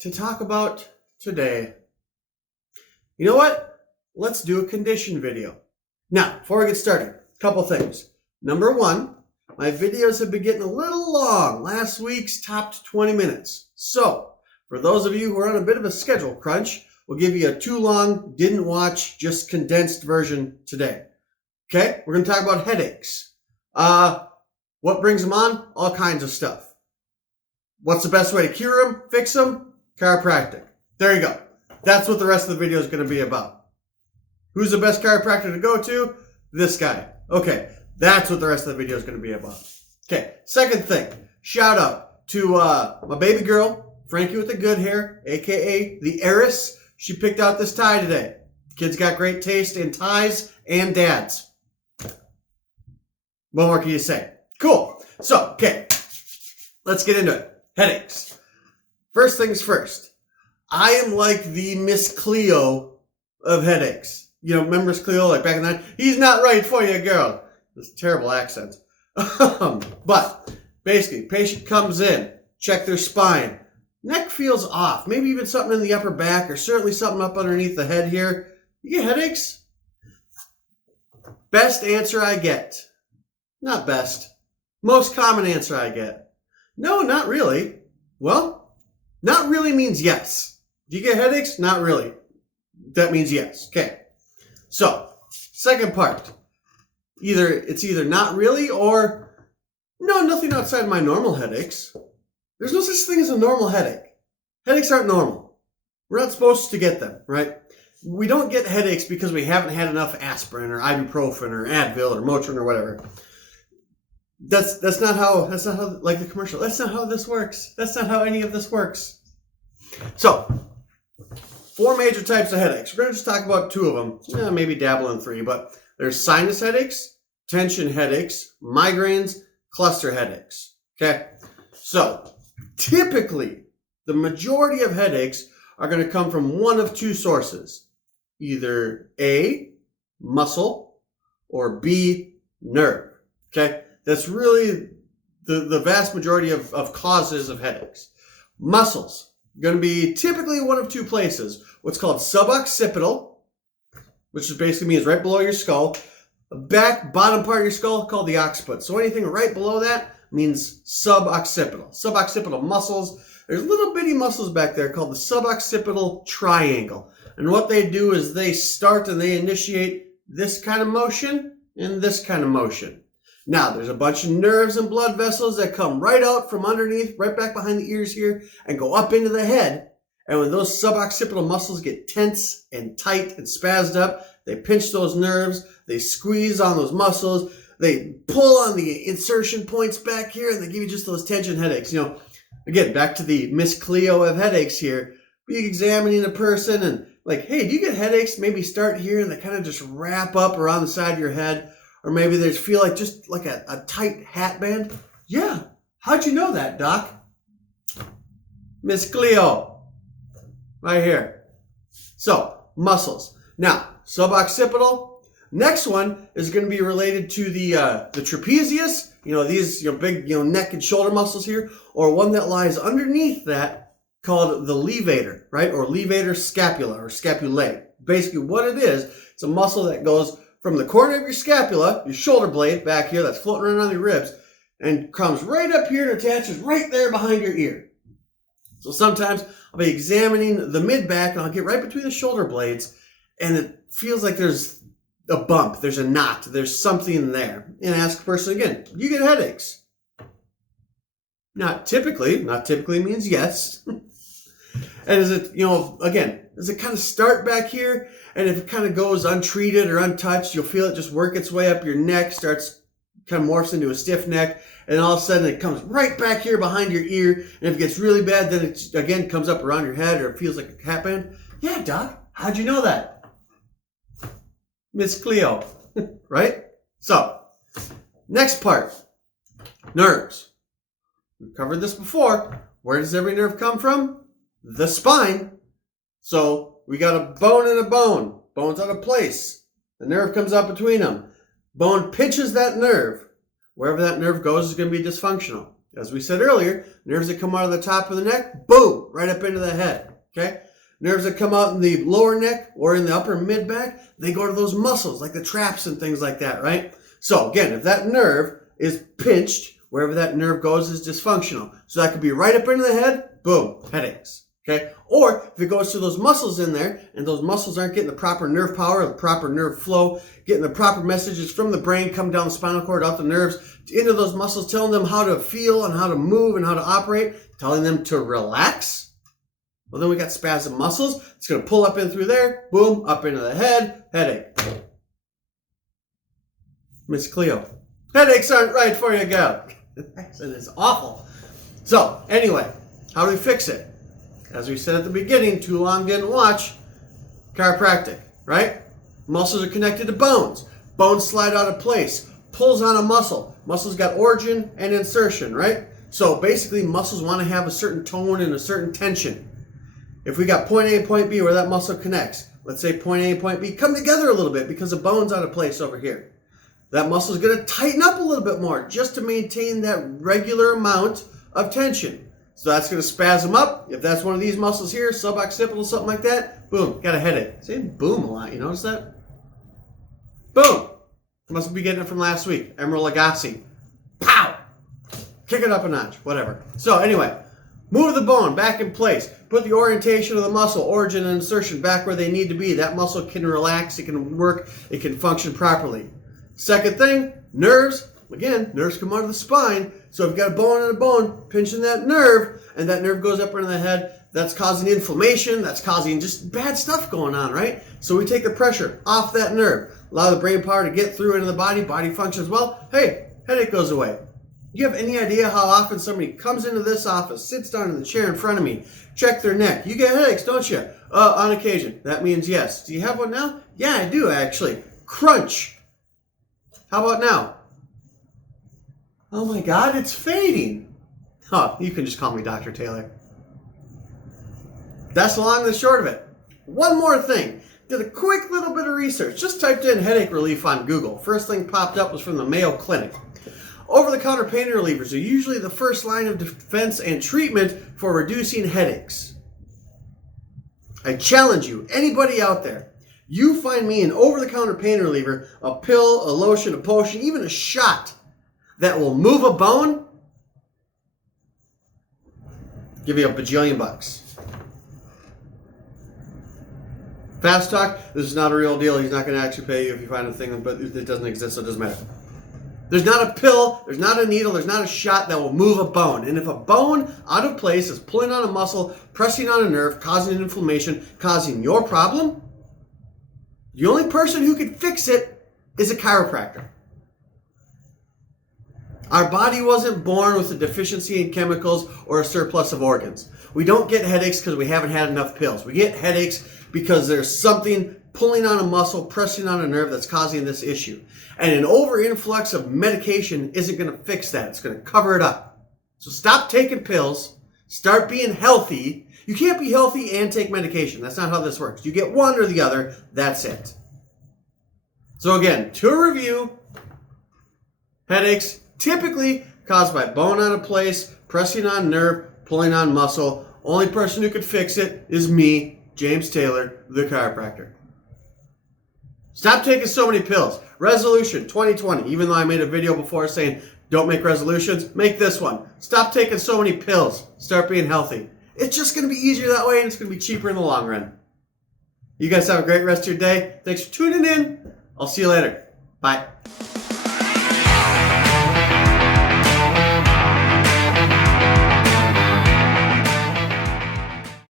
to talk about today. You know what? Let's do a condition video. Now, before we get started, a couple things. Number one, my videos have been getting a little long. Last week's topped 20 minutes. So, for those of you who are on a bit of a schedule crunch, we'll give you a too long, didn't watch, just condensed version today. Okay? We're going to talk about headaches. What brings them on? All kinds of stuff. What's the best way to cure them, fix them? Chiropractic. There you go. That's what the rest of the video is going to be about. Who's the best chiropractor to go to? This guy. Okay, that's what the rest of the video is going to be about. Okay, second thing. Shout out to my baby girl, Frankie with the good hair, aka the heiress. She picked out this tie today. Kid's got great taste in ties and dads. What more can you say? Cool. So, okay, let's get into it. Headaches. First things first. I am like the Miss Cleo of headaches. You know, remember Miss Cleo, like back in the night? He's not right for you, girl. This terrible accent. But basically, patient comes in, check their spine. Neck feels off. Maybe even something in the upper back, or certainly something up underneath the head here. You get headaches? Best answer I get. Not best. Most common answer I get. No, not really. Well, not really means yes. Do you get headaches? Not really. That means yes. Okay. So, second part. It's either not really or no, nothing outside my normal headaches. There's no such thing as a normal headache. Headaches aren't normal. We're not supposed to get them, right? We don't get headaches because we haven't had enough aspirin or ibuprofen or Advil or Motrin or whatever. That's not how like the commercial. That's not how this works. That's not how any of this works. So, 4 major types of headaches. We're going to just talk about 2 of them. Maybe dabble in 3, but there's sinus headaches, tension headaches, migraines, cluster headaches. Okay? So, typically, the majority of headaches are going to come from one of 2 sources. Either A, muscle, or B, nerve. Okay? That's really the vast majority of causes of headaches. Muscles. Going to be typically one of 2 places. What's called suboccipital, which basically means right below your skull. The bottom part of your skull called the occiput. So anything right below that means suboccipital. Suboccipital muscles. There's little bitty muscles back there called the suboccipital triangle. And what they do is they start and they initiate this kind of motion and this kind of motion. Now, there's a bunch of nerves and blood vessels that come right out from underneath, right back behind the ears here, and go up into the head. And when those suboccipital muscles get tense and tight and spazzed up, they pinch those nerves, they squeeze on those muscles, they pull on the insertion points back here, and they give you just those tension headaches. You know, again, back to the Miss Cleo of headaches here. Be examining a person and like, hey, do you get headaches? Maybe start here, and they kind of just wrap up around the side of your head. Or maybe they feel like just like a tight hat band. Yeah. How'd you know that, Doc? Miss Cleo. Right here. So, muscles. Now, suboccipital. Next one is going to be related to the trapezius. You know, these big neck and shoulder muscles here. Or one that lies underneath that called the levator, right? Or levator scapula or scapulae. Basically what it is, it's a muscle that goes from the corner of your scapula, your shoulder blade back here that's floating around on your ribs, and comes right up here and attaches right there behind your ear. So sometimes I'll be examining the mid-back and I'll get right between the shoulder blades and it feels like there's a bump, there's a knot, there's something there. And ask the person again, do you get headaches? Not typically. Not typically means yes. And is it, again, does it kind of start back here? And if it kind of goes untreated or untouched, you'll feel it just work its way up your neck, kind of morphs into a stiff neck, and all of a sudden it comes right back here behind your ear. And if it gets really bad, then it again comes up around your head or it feels like a hat band. Yeah, Doc, how'd you know that? Miss Cleo, right? So, next part, nerves. We've covered this before. Where does every nerve come from? The spine. So we got a bone and a bone. Bone's out of place. The nerve comes out between them. Bone pinches that nerve. Wherever that nerve goes is going to be dysfunctional. As we said earlier, nerves that come out of the top of the neck, boom, right up into the head, okay? Nerves that come out in the lower neck or in the upper mid-back, they go to those muscles, like the traps and things like that, right? So again, if that nerve is pinched, wherever that nerve goes is dysfunctional. So that could be right up into the head, boom, headaches, okay? Or if it goes to those muscles in there and those muscles aren't getting the proper nerve power, the proper nerve flow, getting the proper messages from the brain, come down the spinal cord, out the nerves, into those muscles, telling them how to feel and how to move and how to operate, telling them to relax. Well, then we got spasm muscles. It's going to pull up in through there, boom, up into the head, headache. Miss Cleo, headaches aren't right for you, gal. Accent is awful. So, anyway, how do we fix it? As we said at the beginning, too long didn't watch, chiropractic, right? Muscles are connected to bones. Bones slide out of place, pulls on a muscle. Muscles got origin and insertion, right? So basically, muscles want to have a certain tone and a certain tension. If we got point A and point B where that muscle connects, let's say point A and point B come together a little bit because the bone's out of place over here. That muscle is going to tighten up a little bit more just to maintain that regular amount of tension. So that's going to spasm up. If that's one of these muscles here, suboccipital, something like that, boom, got a headache. Say boom a lot, you notice that? Boom. Must be getting it from last week. Emeril Lagasse. Pow! Kick it up a notch, whatever. So anyway, move the bone back in place. Put the orientation of the muscle, origin and insertion, back where they need to be. That muscle can relax, it can work, it can function properly. Second thing, nerves. Again, nerves come out of the spine. So if you've got a bone and a bone pinching that nerve, and that nerve goes up into the head, that's causing inflammation, that's causing just bad stuff going on, right? So we take the pressure off that nerve, allow the brain power to get through into the body functions well. Hey, headache goes away. You have any idea how often somebody comes into this office, sits down in the chair in front of me, check their neck? You get headaches, don't you? On occasion. That means yes. Do you have one now? Yeah, I do actually. Crunch. How about now? Oh my God, it's fading. Oh, you can just call me Dr. Taylor. That's the long and the short of it. One more thing. Did a quick little bit of research. Just typed in headache relief on Google. First thing popped up was from the Mayo Clinic. Over-the-counter pain relievers are usually the first line of defense and treatment for reducing headaches. I challenge you, anybody out there, you find me an over-the-counter pain reliever, a pill, a lotion, a potion, even a shot that will move a bone, give you a bajillion bucks. Fast talk, this is not a real deal. He's not going to actually pay you if you find a thing, but it doesn't exist, so it doesn't matter. There's not a pill, there's not a needle, there's not a shot that will move a bone. And if a bone out of place is pulling on a muscle, pressing on a nerve, causing an inflammation, causing your problem, the only person who can fix it is a chiropractor. Our body wasn't born with a deficiency in chemicals or a surplus of organs. We don't get headaches because we haven't had enough pills. We get headaches because there's something pulling on a muscle, pressing on a nerve that's causing this issue. And an over-influx of medication isn't going to fix that. It's going to cover it up. So stop taking pills. Start being healthy. You can't be healthy and take medication. That's not how this works. You get one or the other. That's it. So again, to review, headaches typically caused by bone out of place, pressing on nerve, pulling on muscle. Only person who could fix it is me, James Taylor, the chiropractor. Stop taking so many pills. Resolution 2020. Even though I made a video before saying don't make resolutions, make this one. Stop taking so many pills. Start being healthy. It's just going to be easier that way, and it's going to be cheaper in the long run. You guys have a great rest of your day. Thanks for tuning in. I'll see you later. Bye.